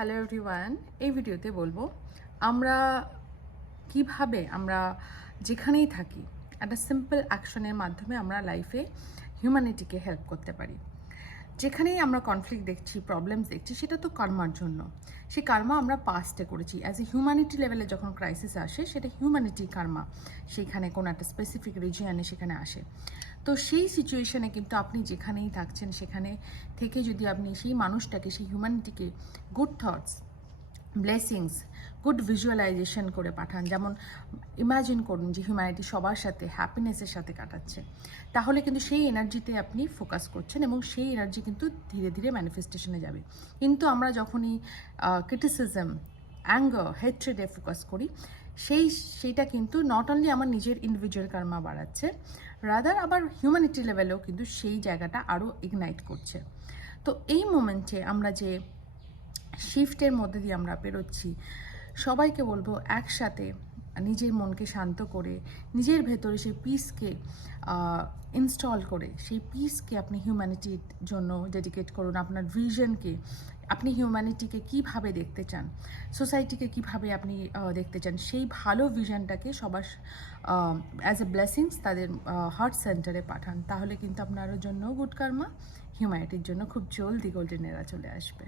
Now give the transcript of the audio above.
Hello everyone, এই ভিডিওতে বলবো আমরা কিভাবে আমরা যেখানেই থাকি একটা সিম্পল অ্যাকশনের মাধ্যমে আমরা লাইফে হিউম্যানিটিকে হেল্প করতে পারি। যেখানেই আমরা কনফ্লিক্ট দেখছি, প্রবলেমস দেখছি, সেটা তো কর্মার জন্য। সেই কর্মা আমরা পাস্টে করেছি। অ্যাজ এ হিউম্যানিটি লেভেলে যখন ক্রাইসিস আসে, সেটা হিউম্যানিটি কর্মা সেইখানে কোনো একটা স্পেসিফিক রিজিয়নে সেখানে আসে। তো সেই সিচুয়েশনে কিন্তু আপনি যেখানেই থাকছেন সেখানে থেকে যদি আপনি সেই মানুষটাকে, সেই হিউম্যানিটিকে good thoughts, blessings, good visualisation করে পাঠান। যেমন ইমাজিন করুন যে হিউম্যানিটি সবার সাথে হ্যাপিনেসের সাথে কাটাচ্ছে, তাহলে কিন্তু সেই এনার্জিতে আপনি ফোকাস করছেন এবং সেই এনার্জি কিন্তু ধীরে ধীরে ম্যানিফেস্টেশনে যাবে। কিন্তু আমরা যখনই ক্রিটিসিজম, অ্যাঙ্গার, হেট্রেডে ফোকাস করি, সেইটা কিন্তু নট অনলি আমার নিজের ইন্ডিভিজুয়াল কর্মা বাড়াচ্ছে, রাদার আবার হিউম্যানিটি লেভেলেও কিন্তু সেই জায়গাটা আরও ইগনাইট করছে। তো এই মোমেন্টে আমরা যে শিফটের মধ্যে দিয়ে আমরা পেরোচ্ছি, সবাইকে বলবো একসাথে নিজের মনকে শান্ত করে, নিজের ভেতরে সেই পিসকে ইনস্টল করে, সেই পিসকে আপনি হিউম্যানিটির জন্য ডেডিকেট করুন। আপনার ভিশনকে, আপনি হিউম্যানিটিকে কীভাবে দেখতে চান, সোসাইটিকে কীভাবে আপনি দেখতে চান, সেই ভালো ভিশনটাকে সবার অ্যাজ এ ব্লেসিংস তাদের হার্ট সেন্টারে পাঠান। তাহলে কিন্তু আপনার জন্য গুড কর্মা, হিউম্যানিটির জন্য খুব জলদি গোল্ডেন এরা চলে আসবে।